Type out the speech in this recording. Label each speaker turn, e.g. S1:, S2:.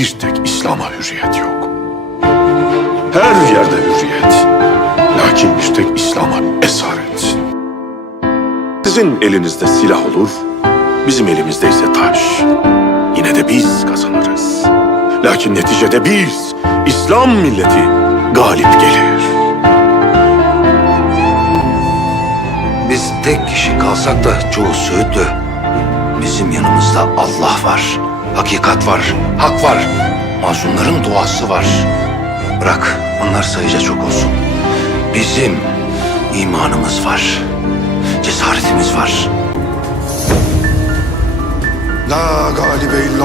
S1: bir tek İslam'a hürriyet yok. Her yerde hürriyet. Lakin bir tek İslam'a esaret. Sizin elinizde silah olur, bizim elimizde ise taş. Yine de biz kazanırız. Lakin neticede biz, İslam milleti galip gelir.
S2: Biz tek kişi kalsak da çoğu Söğütlü Bizim yanımızda Allah var. Hakikat var. Hak var. Mazlumların duası var. Bırak onlar sayıca çok olsun. Bizim imanımız var. Cesaretimiz var.
S1: La galibe illallah